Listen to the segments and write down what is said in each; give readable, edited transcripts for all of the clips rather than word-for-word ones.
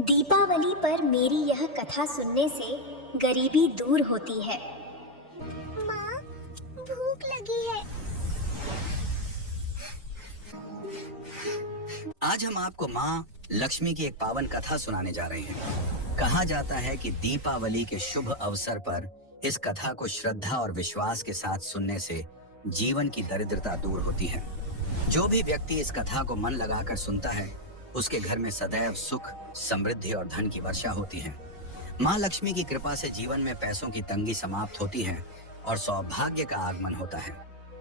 दीपावली पर मेरी यह कथा सुनने से गरीबी दूर होती है। माँ, भूख लगी है। आज हम आपको माँ लक्ष्मी की एक पावन कथा सुनाने जा रहे हैं। कहा जाता है कि दीपावली के शुभ अवसर पर इस कथा को श्रद्धा और विश्वास के साथ सुनने से जीवन की दरिद्रता दूर होती है। जो भी व्यक्ति इस कथा को मन लगाकर सुनता है, उसके घर में सदैव सुख, समृद्धि और धन की वर्षा होती है। माँ लक्ष्मी की कृपा से जीवन में पैसों की तंगी समाप्त होती है और सौभाग्य का आगमन होता है।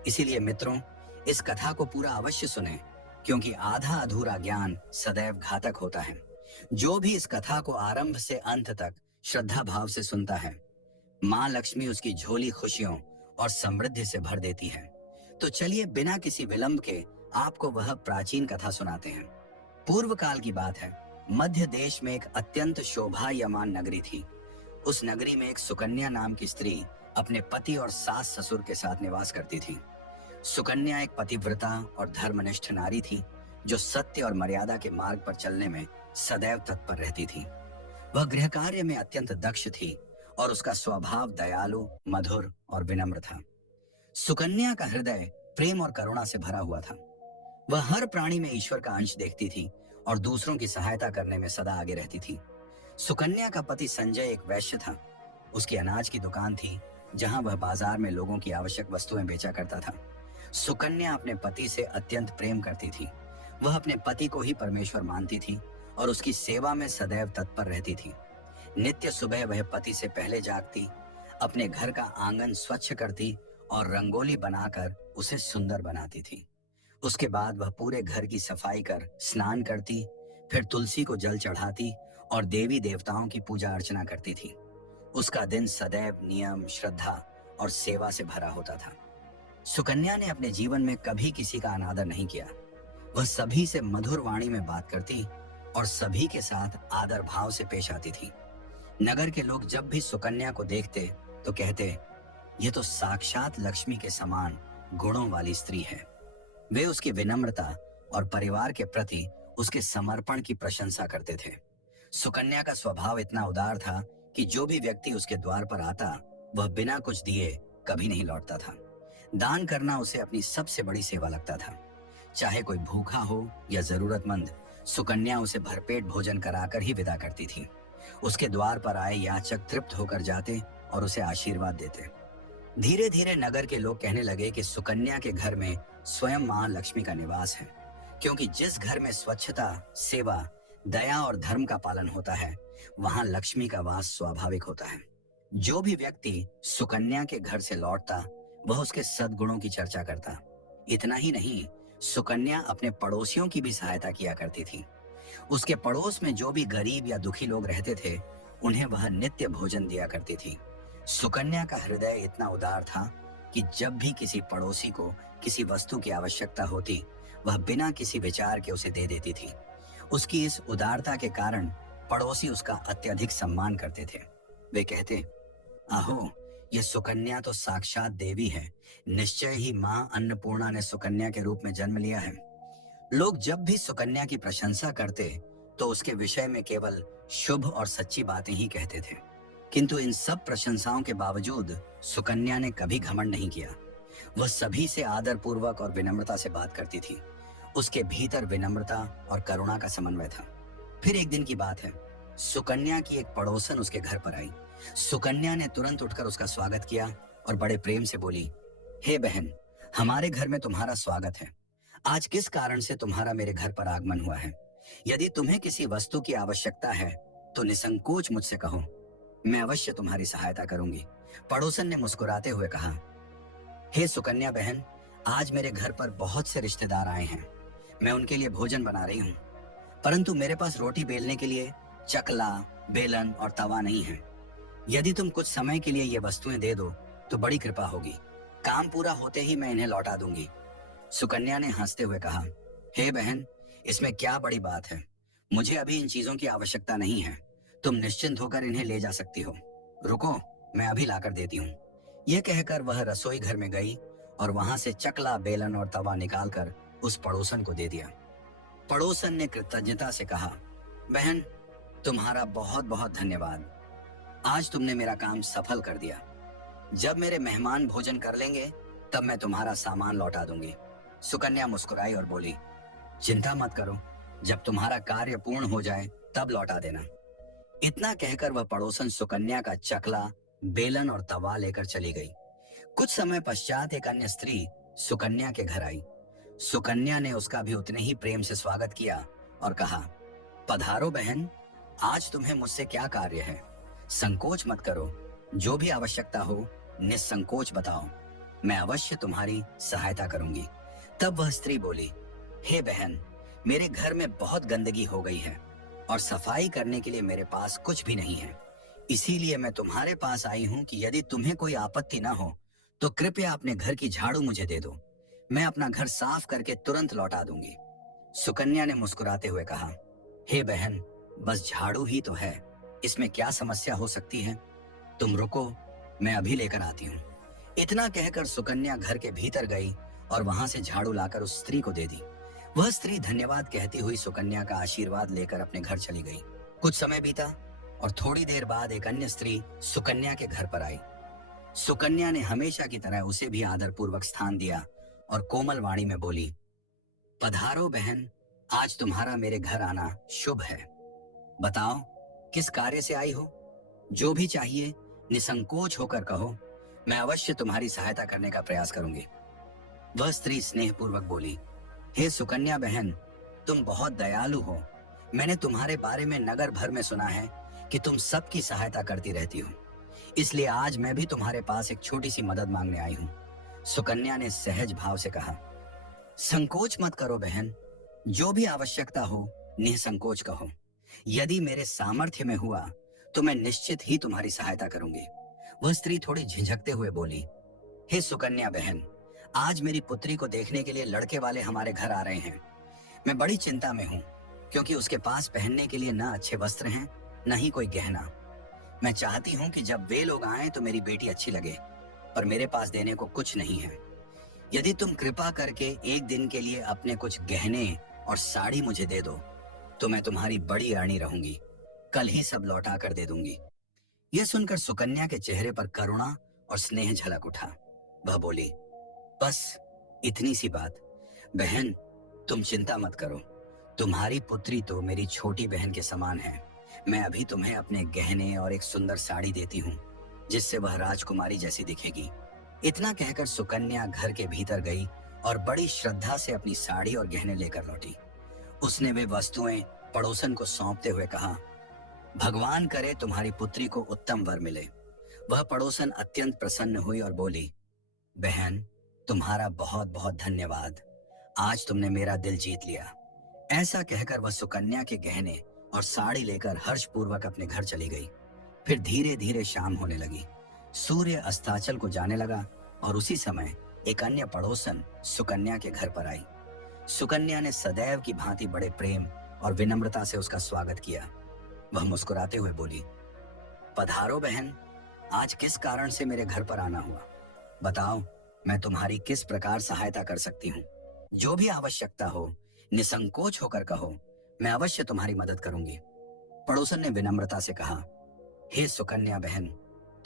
इसीलिए मित्रों, इस कथा को पूरा अवश्य सुनें, क्योंकि आधा अधूरा ज्ञान सदैव घातक होता है। जो भी इस कथा को आरंभ से अंत तक श्रद्धा भाव से सुनता है, माँ लक्ष्मी उसकी झोली खुशियों और समृद्धि से भर देती है। तो चलिए बिना किसी विलंब के आपको वह प्राचीन कथा सुनाते हैं। पूर्व काल की बात है। मध्य देश में एक अत्यंत शोभायमान नगरी थी। उस नगरी में एक सुकन्या नाम की स्त्री अपने पति और सास ससुर के साथ निवास करती थी। सुकन्या एक पतिव्रता और धर्मनिष्ठ नारी थी, जो सत्य और मर्यादा के मार्ग पर चलने में सदैव तत्पर रहती थी। वह गृह कार्य में अत्यंत दक्ष थी और उसका स्वभाव दयालु, मधुर और विनम्र था। सुकन्या का हृदय प्रेम और करुणा से भरा हुआ था। वह हर प्राणी में ईश्वर का अंश देखती थी और दूसरों की सहायता करने में सदा आगे रहती थी। सुकन्या का पति संजय एक वैश्य था। उसकी अनाज की दुकान थी, जहां वह बाजार में लोगों की आवश्यक वस्तुएं बेचा करता था। सुकन्या अपने पति से अत्यंत प्रेम करती थी। वह अपने पति को ही परमेश्वर मानती थी और उसकी सेवा में सदैव तत्पर रहती थी। नित्य सुबह वह पति से पहले जागती, अपने घर का आंगन स्वच्छ करती और रंगोली बनाकर उसे सुंदर बनाती थी। उसके बाद वह पूरे घर की सफाई कर स्नान करती, फिर तुलसी को जल चढ़ाती और देवी देवताओं की पूजा अर्चना करती थी। उसका दिन सदैव नियम, श्रद्धा और सेवा से भरा होता था। सुकन्या ने अपने जीवन में कभी किसी का अनादर नहीं किया। वह सभी से मधुर वाणी में बात करती और सभी के साथ आदर भाव से पेश आती थी। नगर के लोग जब भी सुकन्या को देखते तो कहते, ये तो साक्षात लक्ष्मी के समान गुणों वाली स्त्री है। वे उसकी विनम्रता और परिवार के प्रति उसके समर्पण की प्रशंसा करते थे। सुकन्या का स्वभाव इतना उदार था कि जो भी व्यक्ति उसके द्वार पर आता, वह बिना कुछ दिए कभी नहीं लौटता था। दान करना उसे अपनी सबसे बड़ी सेवा लगता था। चाहे कोई भूखा हो या जरूरतमंद, सुकन्या उसे भरपेट भोजन कराकर ही विदा करती थी। उसके द्वार पर आए याचक तृप्त होकर जाते और उसे आशीर्वाद देते। धीरे धीरे नगर के लोग कहने लगे कि सुकन्या के घर में स्वयं मां लक्ष्मी का निवास है, क्योंकि जिस घर में स्वच्छता, सेवा, दया और धर्म का पालन होता है, वहां लक्ष्मी का वास स्वाभाविक होता है। जो भी व्यक्ति सुकन्या के घर से लौटता, वह उसके सद्गुणों की चर्चा करता। इतना ही नहीं, सुकन्या अपने पड़ोसियों की भी सहायता किया करती थी। उसके पड़ोस में जो भी गरीब या दुखी लोग रहते थे, उन्हें वह नित्य भोजन दिया करती थी। सुकन्या का हृदय इतना उदार था कि जब भी किसी पड़ोसी को किसी वस्तु की आवश्यकता होती, वह बिना किसी विचार के उसे दे देती थी। उसकी इस उदारता के कारण पड़ोसी उसका अत्यधिक सम्मान करते थे। वे कहते, आहो, यह सुकन्या तो साक्षात देवी है। निश्चय ही मां अन्नपूर्णा ने सुकन्या के रूप में जन्म लिया है। लोग जब भी सुकन्या की प्रशंसा करते तो उसके विषय में केवल शुभ और सच्ची बातें ही कहते थे। किंतु इन सब प्रशंसाओं के बावजूद सुकन्या ने कभी घमंड नहीं किया। वह सभी से आदर पूर्वक और विनम्रता से बात करती थी। उसके भीतर विनम्रता और करुणा का समन्वय था। फिर एक दिन की बात है, सुकन्या की एक पड़ोसन उसके घर पर आई। सुकन्या ने तुरंत उठकर उसका स्वागत किया और बड़े प्रेम से बोली, हे बहन, हमारे घर में तुम्हारा स्वागत है। आज किस कारण से तुम्हारा मेरे घर पर आगमन हुआ है? यदि तुम्हें किसी वस्तु की आवश्यकता है तो निसंकोच मुझसे कहो, मैं अवश्य तुम्हारी सहायता करूंगी। पड़ोसन ने मुस्कुराते हुए कहा, हे सुकन्या बहन, आज मेरे घर पर बहुत से रिश्तेदार आए हैं। मैं उनके लिए भोजन बना रही हूँ, परंतु मेरे पास रोटी बेलने के लिए चकला, बेलन और तवा नहीं है। यदि तुम कुछ समय के लिए ये वस्तुएं दे दो तो बड़ी कृपा होगी। काम पूरा होते ही मैं इन्हें लौटा दूंगी। सुकन्या ने हंसते हुए कहा, हे बहन, इसमें क्या बड़ी बात है? मुझे अभी इन चीजों की आवश्यकता नहीं है। तुम निश्चिंत होकर इन्हें ले जा सकती हो। रुको, मैं अभी लाकर देती हूँ। यह कहकर वह रसोई घर में गई और वहां से चकला, बेलन और तवा निकालकर उस पड़ोसन को दे दिया। पड़ोसन ने कृतज्ञता से कहा, बहन, तुम्हारा बहुत बहुत धन्यवाद। आज तुमने मेरा काम सफल कर दिया। जब मेरे मेहमान भोजन कर लेंगे तब मैं तुम्हारा सामान लौटा दूंगी। सुकन्या मुस्कुराई और बोली, चिंता मत करो, जब तुम्हारा कार्य पूर्ण हो जाए तब लौटा देना। इतना कहकर वह पड़ोसन सुकन्या का चकला, बेलन और तवा लेकर चली गई। कुछ समय पश्चात एक अन्य स्त्री सुकन्या के घर आई। सुकन्या ने उसका भी उतने ही प्रेम से स्वागत किया और कहा, पधारो बहन, आज तुम्हें मुझसे क्या कार्य है? संकोच मत करो, जो भी आवश्यकता हो निसंकोच बताओ, मैं अवश्य तुम्हारी सहायता करूंगी। तब वह स्त्री बोली, हे बहन, मेरे घर में बहुत गंदगी हो गई है और सफाई करने के लिए मेरे पास कुछ भी नहीं है। इसीलिए मैं तुम्हारे पास आई हूं कि यदि तुम्हें कोई आपत्ति ना हो तो कृपया अपने घर की झाड़ू मुझे दे दो। मैं अपना घर साफ करके तुरंत लौटा दूंगी। सुकन्या ने मुस्कुराते हुए कहा, हे बहन, बस झाड़ू ही तो है, इसमें क्या समस्या हो सकती है? तुम रुको, मैं अभी लेकर आती हूँ। इतना कहकर सुकन्या घर के भीतर गई और वहां से झाड़ू लाकर उस स्त्री को दे दी। वह स्त्री धन्यवाद कहती हुई सुकन्या का आशीर्वाद लेकर अपने घर चली गई। कुछ समय बीता और थोड़ी देर बाद एक अन्य स्त्री सुकन्या के घर पर आई। सुकन्या ने हमेशा की तरह उसे भी आदरपूर्वक स्थान दिया और कोमल वाणी में बोली, पधारो बहन, आज तुम्हारा मेरे घर आना शुभ है। बताओ, किस कार्य से आई हो? जो भी चाहिए निसंकोच होकर कहो, मैं अवश्य तुम्हारी सहायता करने का प्रयास करूंगी। वह स्त्री स्नेहपूर्वक बोली, हे सुकन्या बहन, तुम बहुत दयालु हो। मैंने तुम्हारे बारे में नगर भर में सुना है कि तुम सबकी सहायता करती रहती हो, इसलिए आज मैं भी तुम्हारे पास एक छोटी सी मदद मांगने आई हूँ। सुकन्या ने सहज भाव से कहा, संकोच मत करो बहन, जो भी आवश्यकता हो निसंकोच कहो। यदि मेरे सामर्थ्य में हुआ तो मैं निश्चित ही तुम्हारी सहायता करूंगी। वह स्त्री थोड़ी झिझकते हुए बोली, हे सुकन्या बहन, आज मेरी पुत्री को देखने के लिए लड़के वाले हमारे घर आ रहे हैं। मैं बड़ी चिंता में हूँ क्योंकि उसके पास पहनने के लिए न अच्छे वस्त्र हैं न ही कोई गहना। मैं चाहती हूँ कि जब वे लोग आए तो मेरी बेटी अच्छी लगे, पर मेरे पास देने को कुछ नहीं है। यदि तुम कृपा करके एक दिन के लिए अपने कुछ गहने और साड़ी मुझे दे दो तो मैं तुम्हारी बड़ी रानी रहूंगी। कल ही सब लौटा कर दे दूंगी। यह सुनकर सुकन्या के चेहरे पर करुणा और स्नेह झलक उठा। वह बोली, बस इतनी सी बात। बहन, तुम चिंता मत करो, तुम्हारी पुत्री तो मेरी छोटी बहन के समान है। मैं अभी तुम्हें अपने गहने और एक सुंदर साड़ी देती हूँ, जिससे वह राजकुमारी जैसी दिखेगी। इतना कहकर सुकन्या घर के भीतर गई और बड़ी श्रद्धा से अपनी साड़ी और गहने लेकर लौटी। उसने वे वस्तुएं पड़ोसन को सौंपते हुए कहा, भगवान करे तुम्हारी पुत्री को उत्तम वर मिले। वह पड़ोसन अत्यंत प्रसन्न हुई और बोली, बहन, तुम्हारा बहुत बहुत धन्यवाद, आज तुमने मेरा दिल जीत लिया। ऐसा कहकर वह सुकन्या के गहने और साड़ी लेकर हर्षपूर्वक अपने घर चली गई। फिर धीरे धीरे शाम होने लगी। सूर्य अस्ताचल को जाने लगा और उसी समय एक अन्य पड़ोसन सुकन्या के घर पर आई। सुकन्या ने सदैव की भांति बड़े प्रेम और विनम्रता से उसका स्वागत किया। वह मुस्कुराते हुए बोली, पधारो बहन, आज किस कारण से मेरे घर पर आना हुआ? बताओ, मैं तुम्हारी किस प्रकार सहायता कर सकती हूँ? जो भी आवश्यकता हो निसंकोच होकर कहो, मैं अवश्य तुम्हारी मदद करूंगी। पड़ोसन ने विनम्रता से कहा, हे सुकन्या बहन,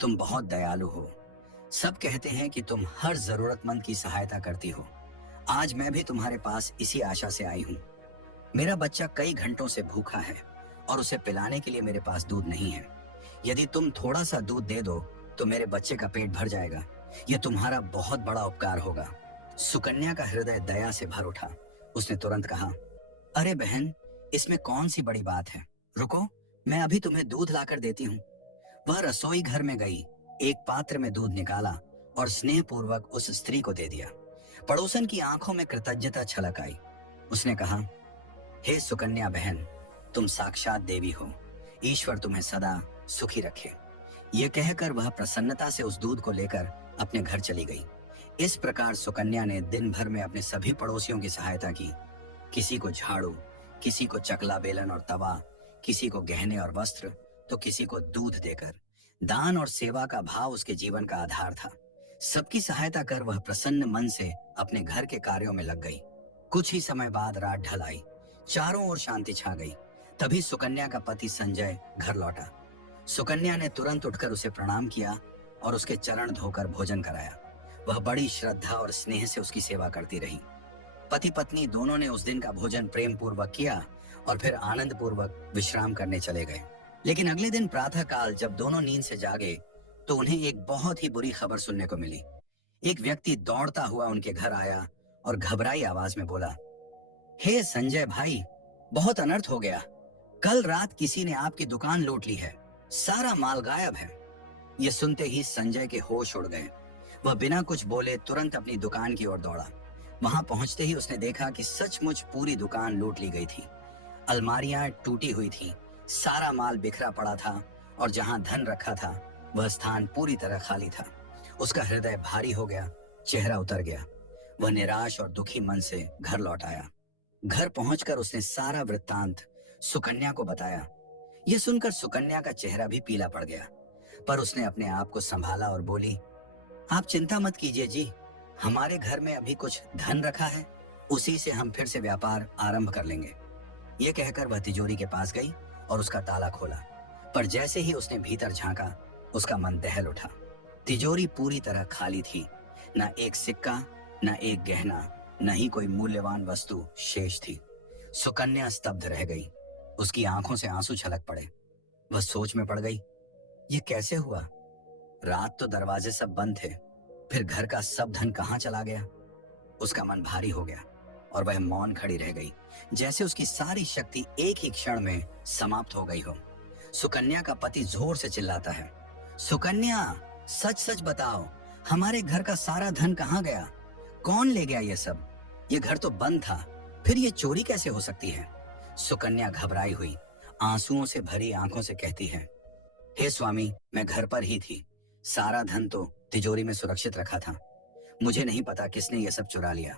तुम बहुत दयालु हो। सब कहते हैं कि तुम हर जरूरतमंद की सहायता करती हो। आज मैं भी तुम्हारे पास इसी आशा से आई हूँ। मेरा बच्चा कई घंटों से भूखा है और उसे पिलाने के लिए मेरे पास दूध नहीं है। यदि तुम थोड़ा सा दूध दे दो तो मेरे बच्चे का पेट भर जाएगा। यह तुम्हारा बहुत बड़ा उपकार होगा। सुकन्या का हृदय दया से भर उठा। उसने तुरंत कहा, अरे बहन, इसमें कौन सी बड़ी बात है? रुको, मैं अभी तुम्हें दूध लाकर देती हूँ। वह रसोई घर में गई, एक पात्र में दूध निकाला और स्नेहपूर्वक उस स्त्री को दे दिया। पड़ोसन की आंखों में कृतज्ञता छलक आई। उसने कहा, हे सुकन्या बहन, तुम साक्षात देवी हो। ईश्वर तुम्हें सदा सुखी रखे। ये कहकर वह प्रसन्नता से उस दूध को लेकर अपने घर चली गई। इस प्रकार सुकन्या ने दिन भर में अपने सभी पड़ोसियों की सहायता की। किसी को झाड़ू, किसी को चकला बेलन और तवा, किसी को गहने और वस्त्र, तो किसी को दूध देकर। दान और सेवा का भाव उसके जीवन का आधार था। सबकी सहायता कर वह प्रसन्न मन से अपने घर के कार्यों में लग गई। कुछ ही समय बाद रात ढल आई। चारों ओर शांति छा गई। तभी सुकन्या का पति संजय घर लौटा। सुकन्या ने तुरंत उठकर उसे प्रणाम किया और उसके चरण धोकर भोजन कराया। वह बड़ी श्रद्धा और स्नेह से उसकी सेवा करती रही। पति पत्नी दोनों ने उस दिन का भोजन प्रेम पूर्वक किया और फिर आनंद पूर्वक विश्राम करने चले गए। लेकिन अगले दिन प्रातः काल जब दोनों नींद से जागे तो उन्हें एक बहुत ही बुरी खबर सुनने को मिली। एक व्यक्ति दौड़ता हुआ उनके घर आया और घबराई आवाज में बोला, हे संजय भाई, बहुत अनर्थ हो गया। कल रात किसी ने आपकी दुकान लूट ली है, सारा माल गायब है। यह सुनते ही संजय के होश उड़ गए। वह बिना कुछ बोले तुरंत अपनी दुकान की ओर दौड़ा। वहां पहुंचते ही उसने देखा कि सचमुच पूरी दुकान लूट ली गई थी। अलमारियां टूटी हुई थीं, सारा माल बिखरा पड़ा था और जहां धन रखा था वह स्थान पूरी तरह खाली था। उसका हृदय भारी हो गया, चेहरा उतर गया। वह निराश और दुखी मन से घर लौट आया। घर पहुंचकर उसने सारा वृत्तांत सुकन्या को बताया। यह सुनकर सुकन्या का चेहरा भी पीला पड़ गया, पर उसने अपने आप को संभाला और बोली, आप चिंता मत कीजिए जी, हमारे घर में अभी कुछ धन रखा है, उसी से हम फिर से व्यापार आरंभ कर लेंगे। यह कहकर वह तिजोरी के पास गई और उसका ताला खोला, पर जैसे ही उसने भीतर झांका उसका मन दहल उठा। तिजोरी पूरी तरह खाली थी। न एक सिक्का, न एक गहना, न ही कोई मूल्यवान वस्तु शेष थी। सुकन्या स्तब्ध रह गई। उसकी आंखों से आंसू छलक पड़े। वह सोच में पड़ गई, ये कैसे हुआ? रात तो दरवाजे सब बंद थे, फिर घर का सब धन कहाँ चला गया? उसका मन भारी हो गया और वह मौन खड़ी रह गई, जैसे उसकी सारी शक्ति एक ही क्षण में समाप्त हो गई हो। सुकन्या का पति जोर से चिल्लाता है, सुकन्या, सच सच बताओ, हमारे घर का सारा धन कहाँ गया? कौन ले गया ये सब? ये घर तो बंद था, फिर ये चोरी कैसे हो सकती है? सुकन्या घबराई हुई आंसुओं से भरी आंखों से कहती है, हे स्वामी, मैं घर पर ही थी, सारा धन तो तिजोरी में सुरक्षित रखा था। मुझे नहीं पता किसने ये सब चुरा लिया।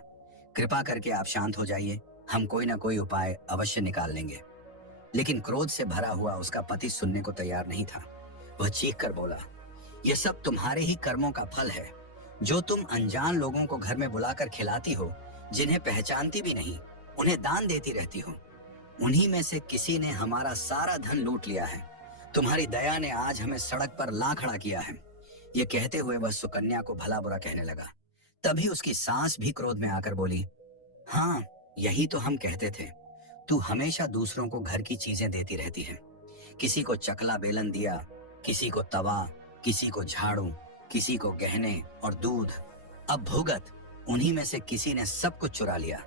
कृपा करके आप शांत हो जाइए, हम कोई ना कोई उपाय अवश्य निकाल लेंगे। लेकिन क्रोध से भरा हुआ उसका पति सुनने को तैयार नहीं था। वह चीख कर बोला, यह सब तुम्हारे ही कर्मों का फल है, जो तुम अनजान लोगों को घर में बुलाकर खिलाती हो, जिन्हें पहचानती भी नहीं, उन्हें दान देती रहती हो। उन्हीं में से किसी ने हमारा सारा धन लूट लिया है। तुम्हारी दया ने आज हमें सड़क पर ला खड़ा किया है। ये कहते हुए वह सुकन्या को भला बुरा कहने लगा। तभी उसकी सास भी क्रोध में आकर बोली, हाँ, यही तो हम कहते थे, तू हमेशा दूसरों को घर की चीजें देती रहती है। किसी को चकला बेलन दिया, किसी को तवा, किसी को झाड़ू, किसी को गहने और दूध। अब भुगत, उन्हीं में से किसी ने सब कुछ चुरा लिया।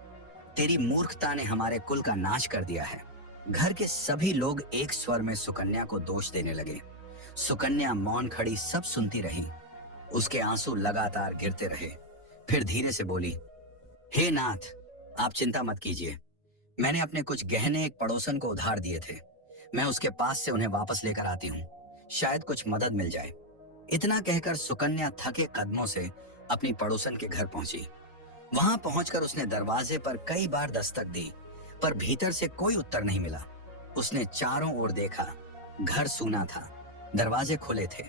तेरी मूर्खता ने हमारे कुल का नाश कर दिया है। घर के सभी लोग एक स्वर में सुकन्या को दोष देने लगे। सुकन्या मौन खड़ी सब सुनती रही। उसके आंसू लगातार गिरते रहे। फिर धीरे से बोली, हे नाथ, आप चिंता मत कीजिए। मैंने अपने कुछ गहने एक पड़ोसन को उधार दिए थे। मैं उसके पास से उन्हें वापस लेकर आती हूँ, शायद कुछ मदद मिल जाए। इतना कहकर सुकन्या थके कदमों से अपनी पड़ोसन के घर पहुंची। वहां पहुंचकर उसने दरवाजे पर कई बार दस्तक दी, पर भीतर से कोई उत्तर नहीं मिला। उसने चारों ओर देखा, घर सूना था, दरवाजे खुले थे।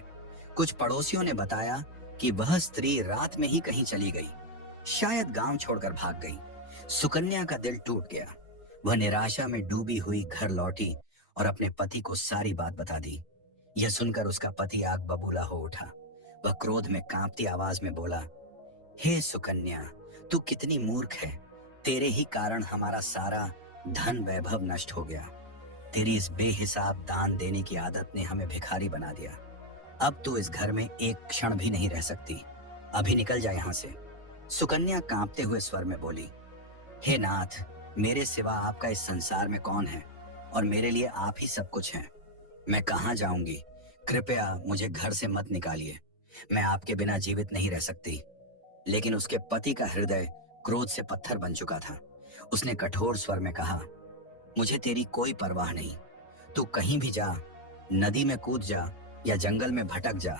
कुछ पड़ोसियों ने बताया कि वह स्त्री रात में ही कहीं चली गई, शायद गांव छोड़कर भाग गई। सुकन्या का दिल टूट गया। वह निराशा में डूबी हुई घर लौटी और अपने पति को सारी बात बता दी। यह सुनकर उसका पति आग बबूला हो उठा। वह क्रोध में कांपती आवाज में बोला, हे सुकन्या, तू कितनी मूर्ख है। तेरे ही कारण हमारा सारा धन वैभव नष्ट हो गया। तेरी इस बेहिसाब दान देने की आदत ने हमें भिखारी बना दिया। अब तू इस घर में एक क्षण भी नहीं रह सकती। अभी निकल जा यहाँ से। सुकन्या कांपते हुए स्वर में बोली, हे नाथ, मेरे सिवा आपका इस संसार में कौन है, और मेरे लिए आप ही सब कुछ हैं। मैं कहाँ जाऊंगी? कृपया मुझे घर से मत निकालिए। मैं आपके बिना जीवित नहीं रह सकती। लेकिन उसके पति का हृदय क्रोध से पत्थर बन चुका था। उसने कठोर स्वर में कहा, मुझे तेरी कोई परवाह नहीं। तू कहीं भी जा, नदी में कूद जा या जंगल में भटक जा,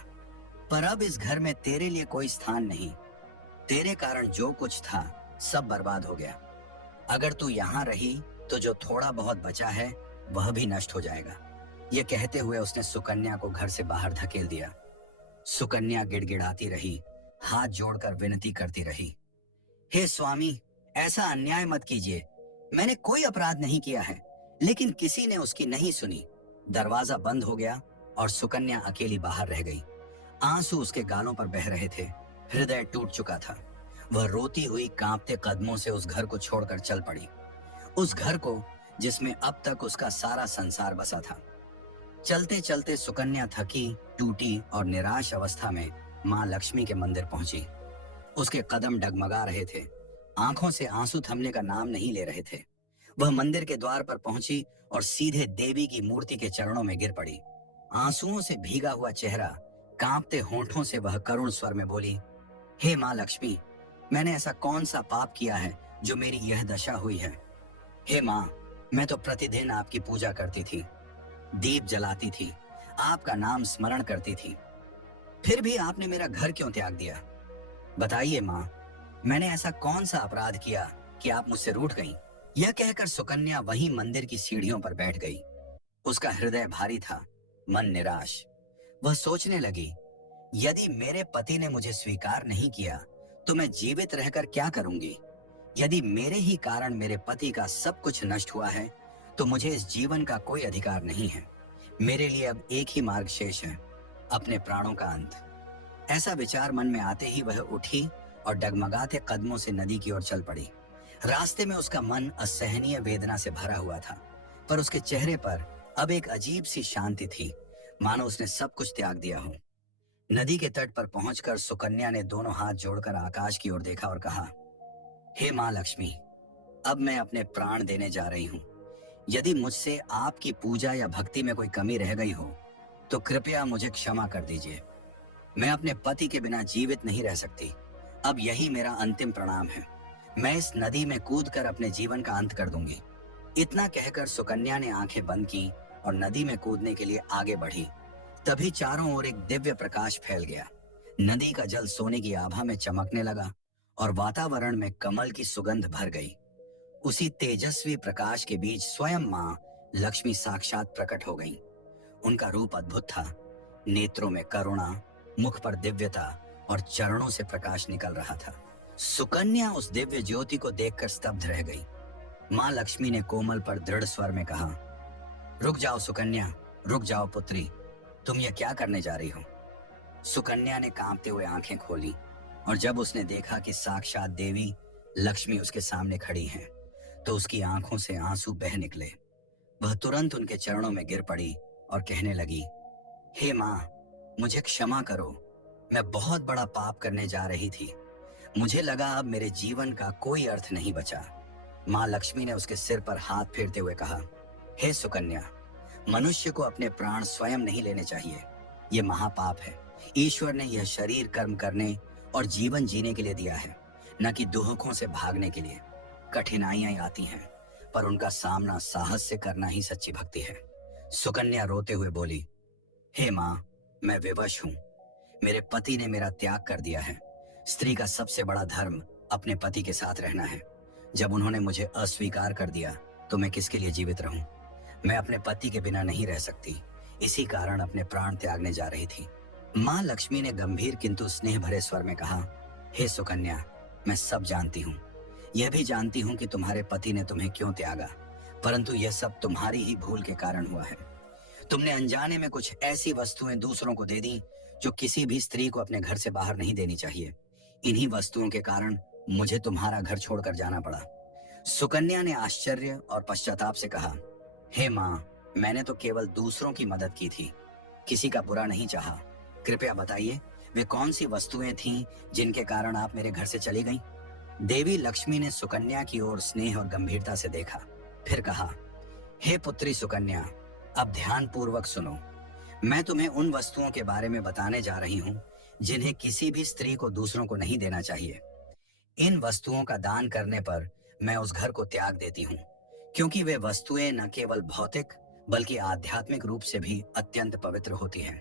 पर अब इस घर में तेरे लिए कोई स्थान नहीं। तेरे कारण जो कुछ था सब बर्बाद हो गया। अगर तू यहाँ रही तो जो थोड़ा बहुत बचा है वह भी नष्ट हो जाएगा। यह कहते हुए उसने सुकन्या को घर से बाहर धकेल दिया। सुकन्या गिड़गिड़ाती रही, हाथ जोड़कर विनती करती रही, हे स्वामी, ऐसा अन्याय मत कीजिए। मैंने कोई अपराध नहीं किया है। लेकिन किसी ने उसकी नहीं सुनी। दरवाजा बंद हो गया और सुकन्या अकेली बाहर रह गई। आंसू उसके गालों पर बह रहे थे। हृदय टूट चुका था। वह रोती हुई कांपते कदमों से उस घर को छोड़कर चल पड़ी, उस घर को जिसमें अब तक उसका सारा संसार बसा था। चलते चलते सुकन्या थकी, टूटी और निराश अवस्था में मां लक्ष्मी के मंदिर पहुंची। उसके कदम डगमगा रहे थे, आंखों से आंसू थमने का नाम नहीं ले रहे थे। वह मंदिर के द्वार पर पहुंची और सीधे देवी की मूर्ति के चरणों में गिर पड़ी। आंसुओं से भीगा हुआ चेहरा, कांपते होंठों से वह करुण स्वर में बोली, हे मां लक्ष्मी, मैंने ऐसा कौन सा पाप किया है जो मेरी यह दशा हुई है? हे मां, मैं तो प्रतिदिन आपकी पूजा करती थी, दीप जलाती थी, आपका नाम स्मरण करती थी, फिर भी आपने मेरा घर क्यों त्याग दिया? बताइए मां, मैंने ऐसा कौन सा अपराध किया कि आप मुझसे रूठ गईं? यह कहकर सुकन्या वहीं मंदिर की सीढ़ियों पर बैठ गई। उसका हृदय भारी था, मन निराश। वह सोचने लगी, यदि मेरे पति ने मुझे स्वीकार नहीं किया तो मैं जीवित रहकर क्या करूंगी? यदि मेरे ही कारण मेरे पति का सब कुछ नष्ट हुआ है तो मुझे इस जीवन का कोई अधिकार नहीं है। मेरे लिए अब एक ही मार्ग शेष है, अपने प्राणों का अंत। ऐसा विचार मन में आते ही वह उठी और डगमगाते कदमों से नदी की ओर चल पड़ी। रास्ते में उसका मन असहनीय वेदना से भरा हुआ था, पर उसके चेहरे पर अब एक अजीब सी शांति थी, मानो उसने सब कुछ त्याग दिया हो। नदी के तट पर पहुंचकर सुकन्या ने दोनों हाथ जोड़कर आकाश की ओर देखा और कहा, हे मां लक्ष्मी, अब मैं अपने प्राण देने जा रही हूं। यदि मुझसे आपकी पूजा या भक्ति में कोई कमी रह गई हो तो कृपया मुझे क्षमा कर दीजिए। मैं अपने पति के बिना जीवित नहीं रह सकती। अब यही मेरा अंतिम प्रणाम है। मैं इस नदी में कूदकर अपने जीवन का अंत कर दूंगी। इतना कहकर सुकन्या ने आंखें बंद की और नदी में कूदने के लिए आगे बढ़ी। तभी चारों ओर एक दिव्य प्रकाश फैल गया। नदी का जल सोने की आभा में चमकने लगा और वातावरण में कमल की सुगंध भर गई। उसी तेजस्वी प्रकाश के बीच स्वयं मां लक्ष्मी साक्षात प्रकट हो गईं। उनका रूप अद्भुत था। नेत्रों में करुणा, मुख पर दिव्यता और चरणों से प्रकाश निकल रहा था। सुकन्या उस दिव्य ज्योति को देखकर स्तब्ध रह गई। मां लक्ष्मी ने कोमल पर दृढ़ स्वर में कहा, रुक जाओ सुकन्या, रुक जाओ पुत्री, तुम यह क्या करने जा रही हो? सुकन्या ने कांपते हुए आंखें खोली और जब उसने देखा कि साक्षात देवी लक्ष्मी उसके सामने खड़ी हैं, तो उसकी आंखों से आंसू बह निकले। वह तुरंत उनके चरणों में गिर पड़ी और कहने लगी, हे मां, मुझे क्षमा करो। मैं बहुत बड़ा पाप करने जा रही थी। मुझे लगा अब मेरे जीवन का कोई अर्थ नहीं बचा। मां लक्ष्मी ने उसके सिर पर हाथ फेरते हुए कहा, हे सुकन्या, मनुष्य को अपने प्राण स्वयं नहीं लेने चाहिए। यह महापाप है। ईश्वर ने यह शरीर कर्म करने और जीवन जीने के लिए दिया है, न कि दुखों से भागने के लिए। कठिनाइयां आती हैं, पर उनका सामना साहस से करना ही सच्ची भक्ति है। सुकन्या रोते हुए बोली, हे मां, मैं विवश हूं। मेरे पति ने मेरा त्याग कर दिया है। स्त्री का सबसे बड़ा धर्म अपने पति के साथ रहना है। जब उन्होंने मुझे अस्वीकार कर दिया तो मैं किसके लिए जीवित रहूं? मैं अपने पति के बिना नहीं रह सकती। इसी कारण अपने प्राण त्यागने जा रही थी। मां लक्ष्मी ने गंभीर किंतु स्नेह भरे स्वर में कहा, हे सुकन्या, मैं सब जानती हूँ। यह भी जानती हूँ कि तुम्हारे पति ने तुम्हें क्यों त्यागा, परंतु यह सब तुम्हारी ही भूल के कारण हुआ है। तुमने अनजाने में कुछ ऐसी वस्तुएं दूसरों को दे दी जो किसी भी स्त्री को अपने घर से बाहर नहीं देनी चाहिए। इन्हीं वस्तुओं के कारण मुझे तुम्हारा घर छोड़कर जाना पड़ा। सुकन्या ने आश्चर्य और पश्चाताप से कहा, हे मां, मैंने तो केवल दूसरों की मदद की थी, किसी का बुरा नहीं चाहा। कृपया बताइए, वे कौन सी वस्तुएं थीं जिनके कारण आप मेरे घर से चली गईं? देवी लक्ष्मी ने सुकन्या की ओर स्नेह और गंभीरता से देखा, फिर कहा, हे पुत्री सुकन्या, अब ध्यान पूर्वक सुनो। मैं तुम्हें उन वस्तुओं के बारे में बताने जा रही हूँ जिन्हें किसी भी स्त्री को दूसरों को नहीं देना चाहिए। इन वस्तुओं का दान करने पर मैं उस घर को त्याग देती हूँ, क्योंकि वे वस्तुएं न केवल भौतिक बल्कि आध्यात्मिक रूप से भी अत्यंत पवित्र होती हैं।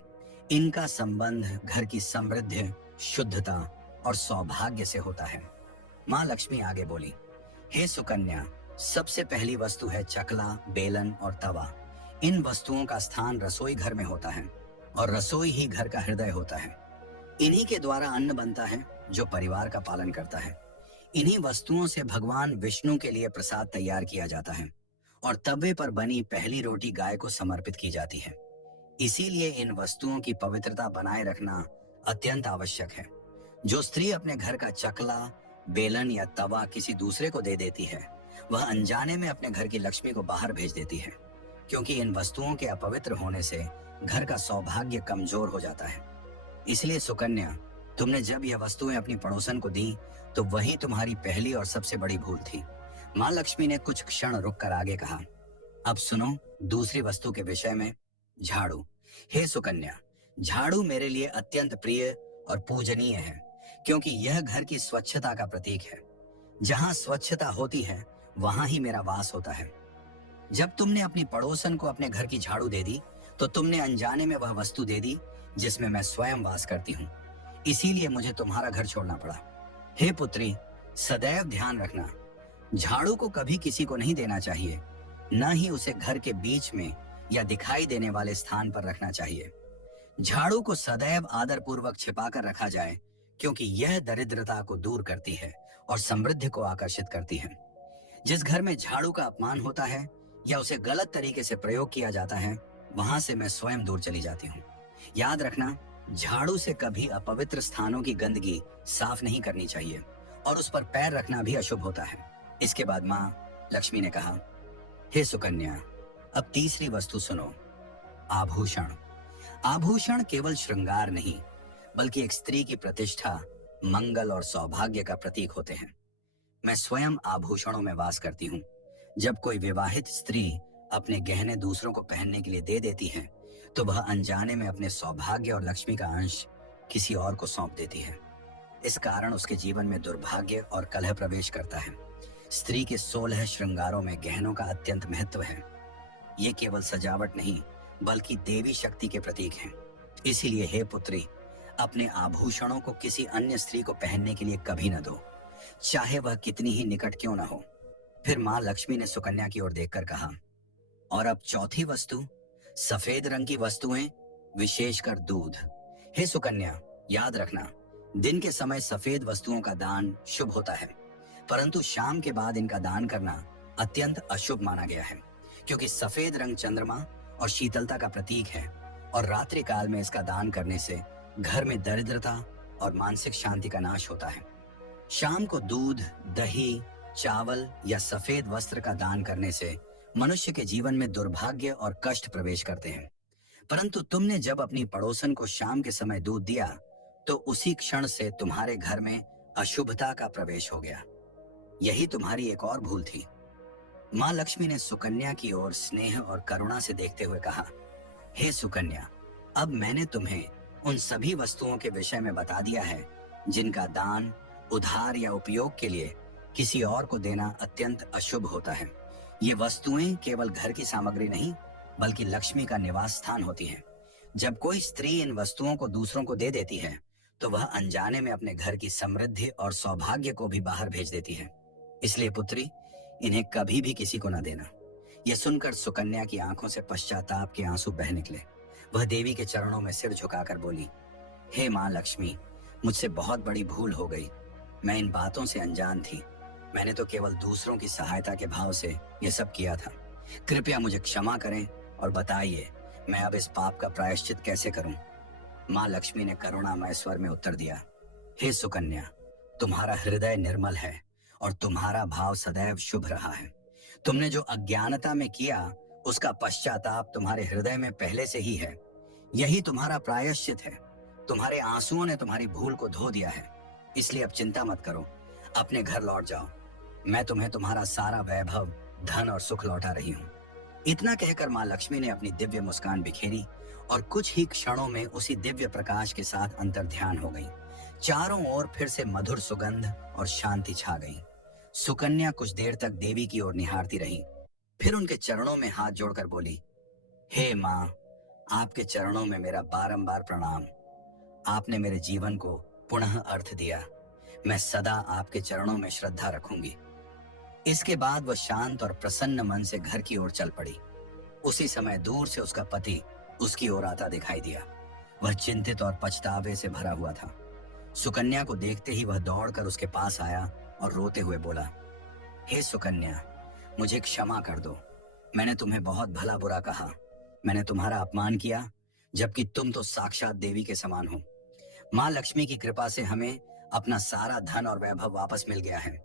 इनका संबंध घर की समृद्धि, शुद्धता और सौभाग्य से होता है। मां लक्ष्मी आगे बोली, हे सुकन्या, सबसे पहली वस्तु है चकला, बेलन और तवा। इन वस्तुओं का स्थान रसोई घर में होता है और रसोई ही घर का हृदय होता है। इन्हीं के द्वारा अन्न बनता है जो परिवार का पालन करता है। इन्हीं वस्तुओं से भगवान विष्णु के लिए प्रसाद तैयार किया जाता है और तवे पर बनी पहली रोटी गाय को समर्पित की जाती है। इसीलिए इन वस्तुओं की पवित्रता बनाए रखना अत्यंत आवश्यक है। जो स्त्री अपने घर का चकला, बेलन या तवा किसी दूसरे को दे देती है, वह अनजाने में अपने घर की लक्ष्मी को बाहर भेज देती है, क्योंकि इन वस्तुओं के अपवित्र होने से घर का सौभाग्य कमजोर हो जाता है। इसलिए सुकन्या, तुमने जब यह वस्तुएं अपनी पड़ोसन को दी तो वही तुम्हारी पहली और सबसे बड़ी भूल थी। माँ लक्ष्मी ने कुछ क्षण रुककर आगे कहा, अब सुनो दूसरी वस्तु के विषय में, झाड़ू। हे सुकन्या, झाड़ू मेरे लिए अत्यंत प्रिय और पूजनीय है, क्योंकि यह घर की स्वच्छता का प्रतीक है। जहां स्वच्छता होती है वहां ही मेरा वास होता है। जब तुमने अपनी पड़ोसन को अपने घर की झाड़ू दे दी तो तुमने अनजाने में वह वस्तु दे दी जिसमें मैं स्वयं वास करती हूँ। इसीलिए मुझे तुम्हारा घर छोड़ना पड़ा। हे पुत्री, सदैव ध्यान रखना, झाड़ू को कभी किसी को नहीं देना चाहिए, न ही उसे घर के बीच में या दिखाई देने वाले स्थान पर रखना चाहिए। झाड़ू को सदैव आदर पूर्वक छिपाकर रखा जाए, क्योंकि यह दरिद्रता को दूर करती है और समृद्धि को आकर्षित करती है। जिस घर में झाड़ू का अपमान होता है या उसे गलत तरीके से प्रयोग किया जाता है, वहां से मैं स्वयं दूर चली जाती हूँ। याद रखना, झाड़ू से कभी अपवित्र स्थानों की गंदगी साफ नहीं करनी चाहिए और उस पर पैर रखना भी अशुभ होता है। इसके बाद माँ लक्ष्मी ने कहा, हे सुकन्या, अब तीसरी वस्तु सुनो, आभूषण। आभूषण केवल श्रृंगार नहीं, बल्कि एक स्त्री की प्रतिष्ठा, मंगल और सौभाग्य का प्रतीक होते हैं। मैं स्वयं आभूषणों में वास करती हूँ। जब कोई विवाहित स्त्री अपने गहने दूसरों को पहनने के लिए दे देती है, तो वह अनजाने में अपने सौभाग्य और लक्ष्मी का अंश किसी और को सौंप देती है। इस कारण उसके जीवन में दुर्भाग्य और कलह प्रवेश करता है। स्त्री के 16 श्रृंगारों में गहनों का अत्यंत महत्व है। ये केवल सजावट नहीं, बल्कि देवी शक्ति के प्रतीक हैं। इसीलिए हे पुत्री, अपने आभूषणों को किसी अन्य स्त्री को पहनने के लिए कभी न दो, चाहे वह कितनी ही निकट क्यों न हो। फिर माँ लक्ष्मी ने सुकन्या की ओर देखकर कहा, और अब चौथी वस्तु, सफेद रंग की वस्तुएं, विशेषकर दूध। हे सुकन्या, याद रखना, दिन के समय सफेद वस्तुओं का दान शुभ होता है, परंतु शाम के बाद इनका दान करना अत्यंत अशुभ माना गया है, क्योंकि सफेद रंग चंद्रमा और शीतलता का प्रतीक है और रात्रि काल में इसका दान करने से घर में दरिद्रता और मानसिक शांति का नाश होता है। शाम को दूध, दही, चावल या सफेद वस्त्र का दान करने से मनुष्य के जीवन में दुर्भाग्य और कष्ट प्रवेश करते हैं। परंतु तुमने जब अपनी पड़ोसन को शाम के समय दूध दिया तो उसी क्षण से तुम्हारे घर में अशुभता का प्रवेश हो गया। यही तुम्हारी एक और भूल थी। माँ लक्ष्मी ने सुकन्या की ओर स्नेह और करुणा से देखते हुए कहा, हे सुकन्या, अब मैंने तुम्हें उन सभी वस्तुओं के विषय में बता दिया है जिनका दान, उधार या उपयोग के लिए किसी और को देना अत्यंत अशुभ होता है। ये वस्तुएं केवल घर की सामग्री नहीं, बल्कि लक्ष्मी का निवास स्थान होती हैं। जब कोई स्त्री इन वस्तुओं को दूसरों को दे देती है, तो वह अनजाने में अपने घर की समृद्धि और सौभाग्य को भी बाहर भेज देती है। इसलिए पुत्री, इन्हें कभी भी किसी को न देना। यह सुनकर सुकन्या की आंखों से पश्चाताप के आंसू बह निकले। वह देवी के चरणों में सिर झुकाकर बोली, हे माँ लक्ष्मी, मुझसे बहुत बड़ी भूल हो गई। मैं इन बातों से अनजान थी। मैंने तो केवल दूसरों की सहायता के भाव से यह सब किया था। कृपया मुझे क्षमा करें और बताइए, मैं अब इस पाप का प्रायश्चित कैसे करूं? माँ लक्ष्मी ने करुणामय स्वर में उत्तर दिया, हे सुकन्या, तुम्हारा हृदय निर्मल है और तुम्हारा भाव सदैव शुभ रहा है। तुमने जो अज्ञानता में किया, उसका पश्चाताप तुम्हारे हृदय में पहले से ही है। यही तुम्हारा प्रायश्चित है। तुम्हारे आंसुओं ने तुम्हारी भूल को धो दिया है। इसलिए अब चिंता मत करो, अपने घर लौट जाओ। मैं तुम्हें तुम्हारा सारा वैभव, धन और सुख लौटा रही हूँ। इतना कहकर माँ लक्ष्मी ने अपनी दिव्य मुस्कान बिखेरी और कुछ ही क्षणों में उसी दिव्य प्रकाश के साथ अंतर्ध्यान हो गई। चारों ओर फिर से मधुर सुगंध और शांति छा गई। सुकन्या कुछ देर तक देवी की ओर निहारती रही, फिर उनके चरणों में हाथ जोड़कर बोली, हे माँ, आपके चरणों में मेरा बारंबार प्रणाम। आपने मेरे जीवन को पुनः अर्थ दिया। मैं सदा आपके चरणों में श्रद्धा रखूंगी। इसके बाद वह शांत और प्रसन्न मन से घर की ओर चल पड़ी। उसी समय दूर से उसका पति उसकी ओर आता दिखाई दिया। वह चिंतित और पछतावे से भरा हुआ था। सुकन्या को देखते ही वह दौड़कर उसके पास आया और रोते हुए बोला, हे सुकन्या, मुझे क्षमा कर दो। मैंने तुम्हें बहुत भला बुरा कहा, मैंने तुम्हारा अपमान किया, जबकि तुम तो साक्षात देवी के समान हो। माँ लक्ष्मी की कृपा से हमें अपना सारा धन और वैभव वापस मिल गया है।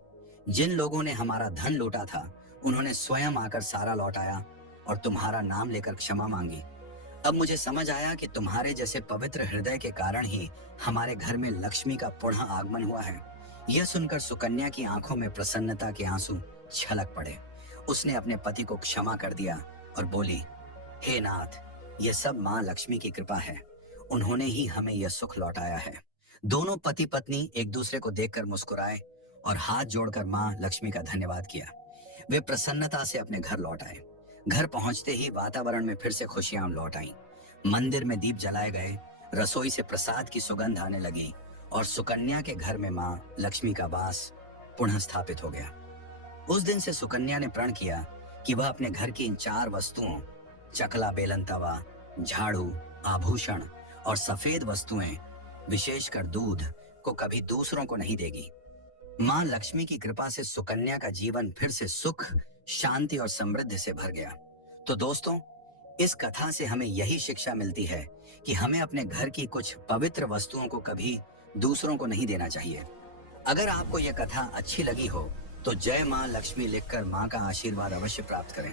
जिन लोगों ने हमारा धन लूटा था, उन्होंने स्वयं आकर सारा लौटाया और तुम्हारा नाम लेकर क्षमा मांगी। अब मुझे समझ आया कि तुम्हारे जैसे पवित्र हृदय के कारण ही हमारे घर में लक्ष्मी का पुनः आगमन हुआ है। यह सुनकर सुकन्या की आंखों में प्रसन्नता के आंसू छलक पड़े। उसने अपने पति को क्षमा कर दिया और बोली, हे नाथ, यह सब माँ लक्ष्मी की कृपा है, उन्होंने ही हमें यह सुख लौटाया है। दोनों पति पत्नी एक दूसरे को देखकर मुस्कुराए और हाथ जोड़कर माँ लक्ष्मी का धन्यवाद किया। वे प्रसन्नता से अपने घर लौट आए। घर पहुंचते ही वातावरण में फिर से खुशियां लौट आईं। मंदिर में दीप जलाए गए, रसोई से प्रसाद की सुगंध आने लगी और सुकन्या के घर में माँ लक्ष्मी का वास पुनः स्थापित हो गया। उस दिन से सुकन्या ने प्रण किया कि वह अपने घर की इन 4 वस्तुओं, चकला बेलन तवा, झाड़ू, आभूषण और सफेद वस्तुएं, विशेषकर दूध, को कभी दूसरों को नहीं देगी। माँ लक्ष्मी की कृपा से सुकन्या का जीवन फिर से सुख, शांति और समृद्धि से भर गया। तो दोस्तों, इस कथा से हमें यही शिक्षा मिलती है कि हमें अपने घर की कुछ पवित्र वस्तुओं को कभी दूसरों को नहीं देना चाहिए। अगर आपको यह कथा अच्छी लगी हो तो जय माँ लक्ष्मी लिखकर माँ का आशीर्वाद अवश्य प्राप्त करें।